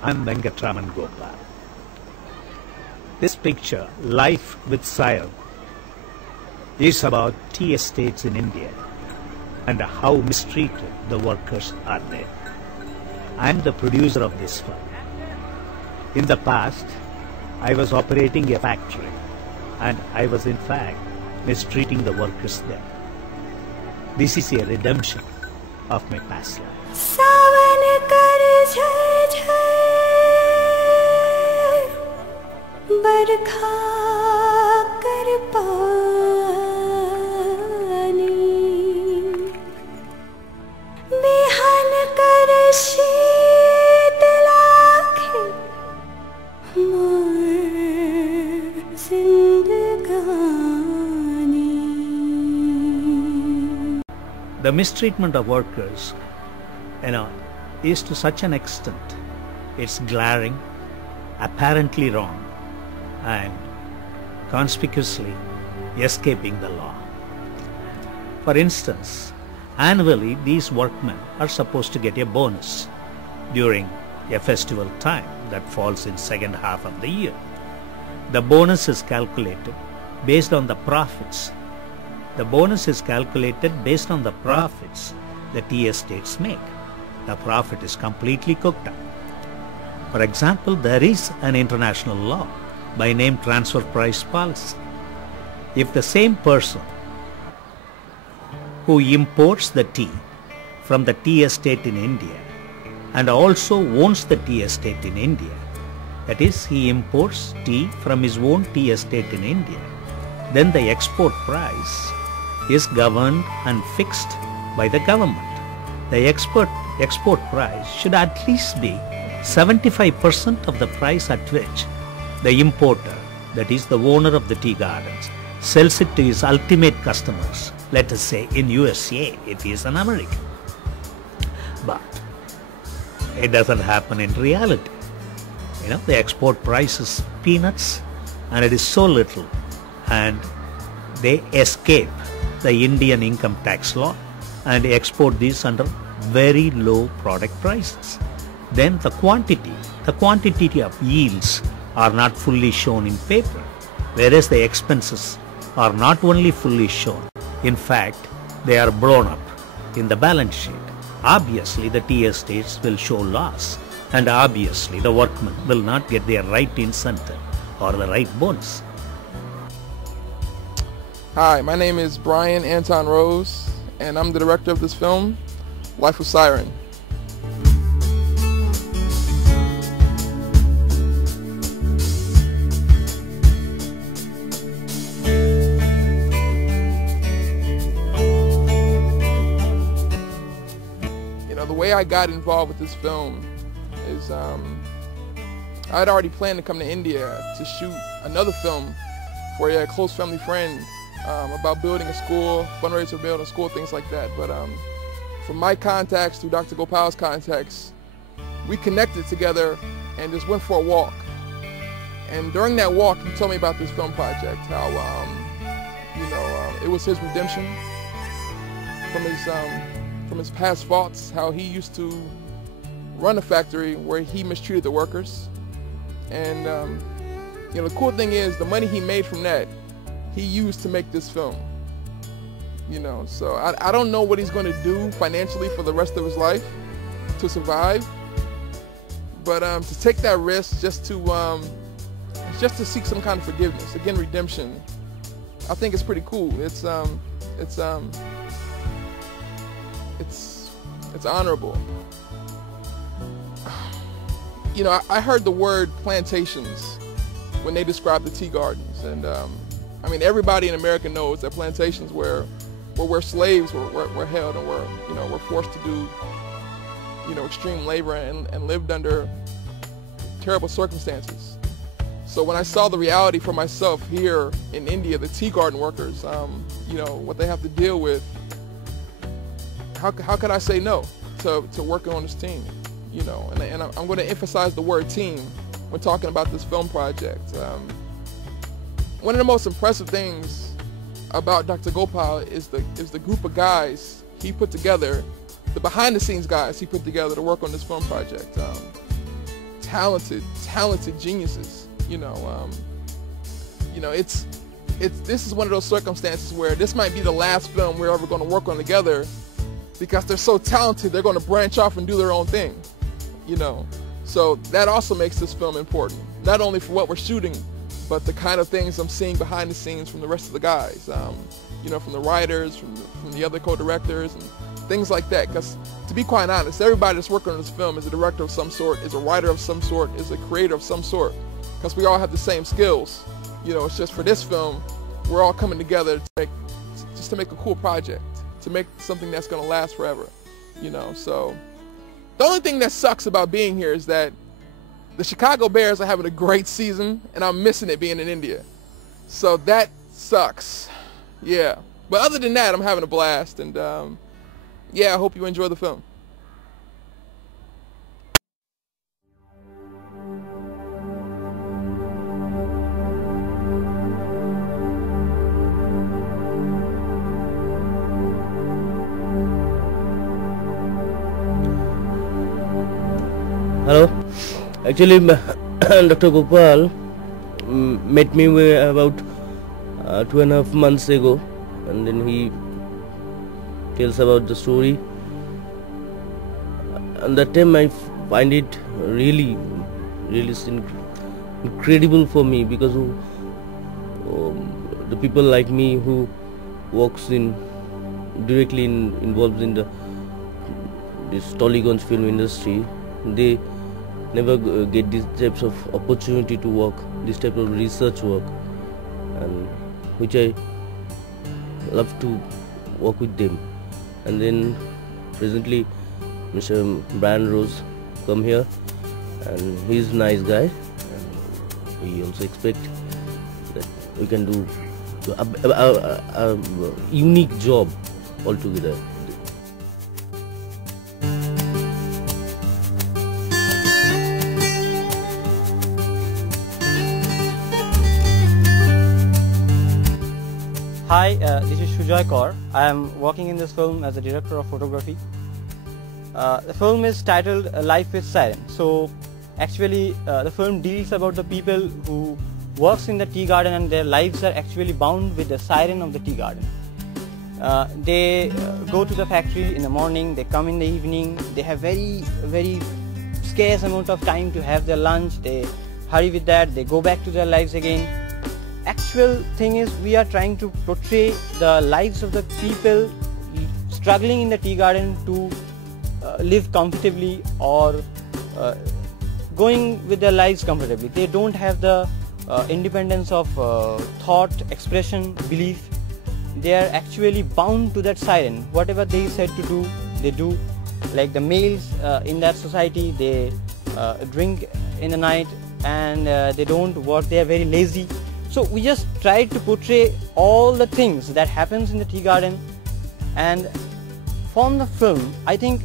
I'm Venkatraman Gopal. This picture, Life with Siren, is about tea estates in India and how mistreated the workers are there. I'm the producer of this film. In the past, I was operating a factory and I was in fact mistreating the workers there. This is a redemption of my past life. सावन कर झरझर बरखा कर पानी बिहान कर शीतल आँखें मोर जिंदगानी. The mistreatment of workers, is to such an extent, it's glaring, apparently wrong, and conspicuously escaping the law. For instance, annually these workmen are supposed to get a bonus during a festival time that falls in second half of the year. The bonus is calculated based on the profits. The bonus is calculated based on the profits the tea estates make. The profit is completely cooked up. For example, there is an international law by name transfer price policy. If the same person who imports the tea from the tea estate in India and also owns the tea estate in India, that is, he imports tea from his own tea estate in India, then the export price is governed and fixed by the government. The export price should at least be 75% of the price at which the importer, that is the owner of the tea gardens, sells it to his ultimate customers. Let us say in USA, it is in America. But it doesn't happen in reality. The export price is peanuts and it is so little, and they escape the Indian income tax law and export these under very low product prices. Then the quantity of yields are not fully shown in paper, whereas the expenses are not only fully shown, in fact, they are blown up in the balance sheet. Obviously, the tea estates will show loss, and obviously the workmen will not get their right incentive or the right bonus. Hi, my name is Brian Anton Rose, and I'm the director of this film, Life with Siren. The way I got involved with this film is I had already planned to come to India to shoot another film for a close family friend about building a school, fundraiser, building a school, things like that. But from my contacts through Dr. Gopal's contacts, we connected together and just went for a walk. And during that walk, he told me about this film project, how it was his redemption from his past faults, how he used to run a factory where he mistreated the workers. And the cool thing is, the money he made from that, he used to make this film. So I don't know what he's going to do financially for the rest of his life to survive, but to take that risk just to seek some kind of forgiveness, again, redemption, I think it's pretty cool. It's honorable. I heard the word plantations when they describe the tea gardens, and everybody in America knows that plantations where slaves were held and were forced to do extreme labor and lived under terrible circumstances. So when I saw the reality for myself here in India, the tea garden workers, what they have to deal with, how could I say no to working on this team? And I'm going to emphasize the word team when talking about this film project. One of the most impressive things about Dr. Gopal is the group of guys he put together, the behind-the-scenes guys he put together to work on this film project. talented geniuses. This is one of those circumstances where this might be the last film we're ever going to work on together, because they're so talented. They're going to branch off and do their own thing. So that also makes this film important, not only for what we're shooting, but the kind of things I'm seeing behind the scenes from the rest of the guys, from the writers, from the other co-directors, and things like that. Because to be quite honest, everybody that's working on this film is a director of some sort, is a writer of some sort, is a creator of some sort, because we all have the same skills. It's just for this film, we're all coming together to make a cool project, to make something that's going to last forever. So the only thing that sucks about being here is that the Chicago Bears are having a great season, and I'm missing it being in India. So that sucks. Yeah. But other than that, I'm having a blast, and yeah, I hope you enjoy the film. Hello. Actually, Dr. Gopal met me about 2.5 months ago, and then he tells about the story. And that time I find it really incredible for me, because the people like me who works directly involved in this Tollygunge film industry, they never get these types of opportunity to work, this type of research work, and which I love to work with them. And then presently Mr. Brian Rose come here, and he's a nice guy, and we also expect that we can do a unique job altogether. Hi, this is Shujoy Kaur. I am working in this film as a director of photography. The film is titled Life with Siren. So actually the film deals about the people who works in the tea garden, and their lives are actually bound with the siren of the tea garden. They go to the factory in the morning, they come in the evening, they have very scarce amount of time to have their lunch, they hurry with that, they go back to their lives again. Actual thing is, we are trying to portray the lives of the people struggling in the tea garden to live comfortably, or going with their lives comfortably. They don't have the independence of thought, expression, belief. They are actually bound to that siren. Whatever they said to do, they do. Like the males in that society, they drink in the night, and they don't work. They are very lazy. So we just tried to portray all the things that happens in the tea garden, and from the film, I think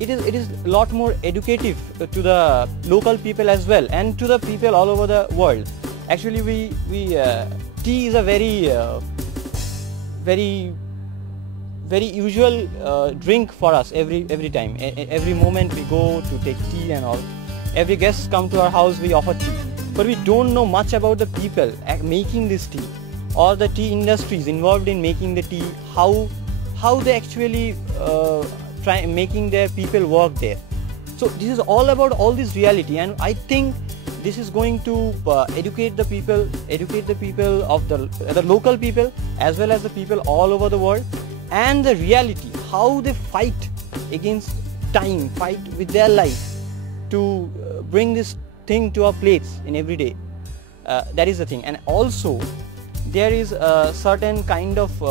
it is a lot more educative to the local people as well, and to the people all over the world. Actually, tea is a very usual drink for us every time. Every moment we go to take tea and all. Every guest come to our house, we offer tea. But we don't know much about the people making this tea, or the tea industries involved in making the tea, how they actually try making their people work there. So this is all about all this reality, and I think this is going to educate the people of the local people as well as the people all over the world, and the reality, how they fight against time, fight with their life to bring this thing to our plates in every day. That is the thing. And also there is a certain kind of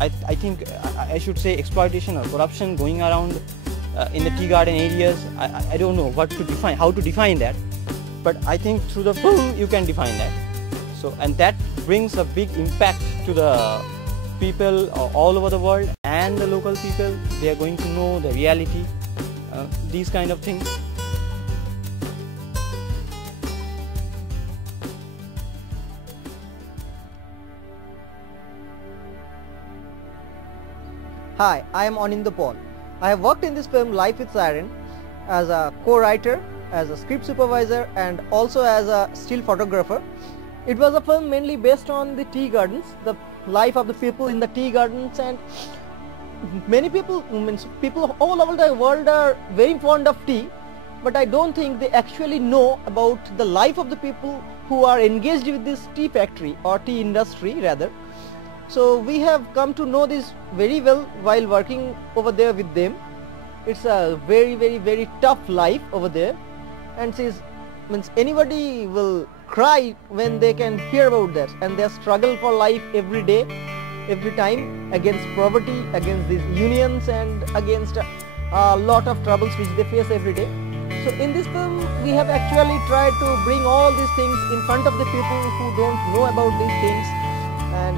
I think I should say exploitation or corruption going around in the tea garden areas. I don't know how to define that, but I think through the film you can define that. So, and that brings a big impact to the people all over the world and the local people. They are going to know the reality, these kind of things. Hi, I am Anindo Paul. I have worked in this film Life with Siren as a co-writer as a script supervisor and also as a still photographer. It was a film mainly based on the tea gardens, the life of the people in the tea gardens, and many people, people all over the world are very fond of tea, but I don't think they actually know about the life of the people who are engaged with this tea factory or tea industry rather. So we have come to know this very well while working over there with them. It's a very tough life over there, and means anybody will cry when they can hear about that, and their struggle for life every day, every time, against poverty, against these unions, and against a lot of troubles which they face every day. So in this film we have actually tried to bring all these things in front of the people who don't know about these things. And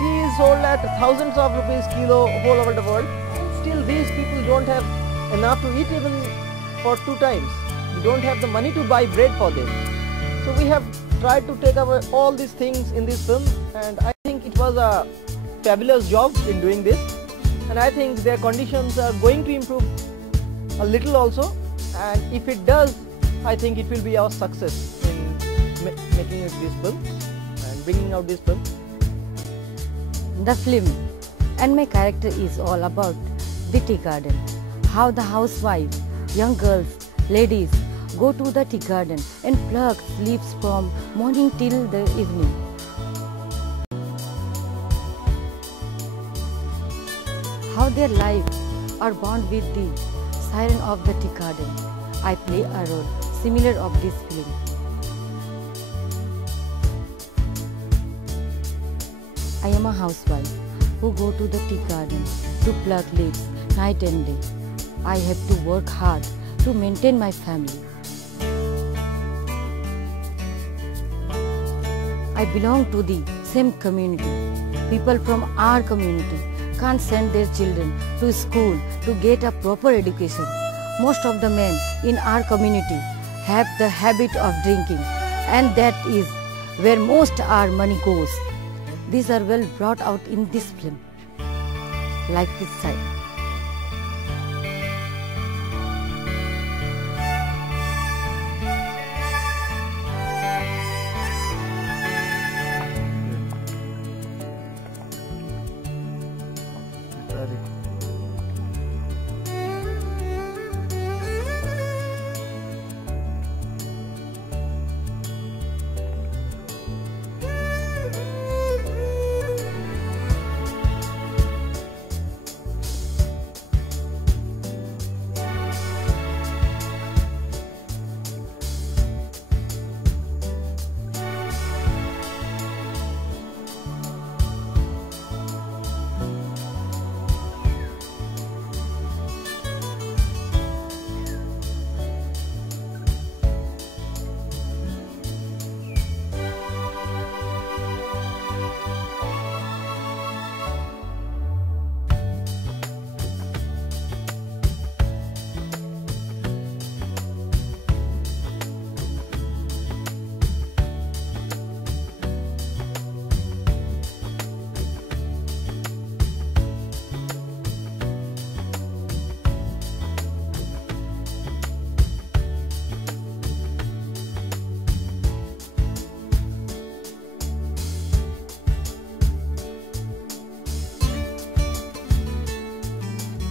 tea is sold at thousands of rupees kilo all over the world. Still these people don't have enough to eat even for 2 times. We don't have the money to buy bread for them. So we have tried to take away all these things in this film, and I think it was a fabulous job in doing this, and I think their conditions are going to improve a little also, and if it does, I think it will be our success in making this film and bringing out this film. The film and my character is all about the tea garden, how the housewife, young girls, ladies go to the tea garden and pluck leaves from morning till the evening. How their lives are bound with the siren of the tea garden. I play a role similar of this film. I am a housewife who go to the tea garden to pluck leaves night and day. I have to work hard to maintain my family. I belong to the same community. People from our community can't send their children to school to get a proper education. Most of the men in our community have the habit of drinking, and that is where most our money goes. These are well brought out in this film, like this side.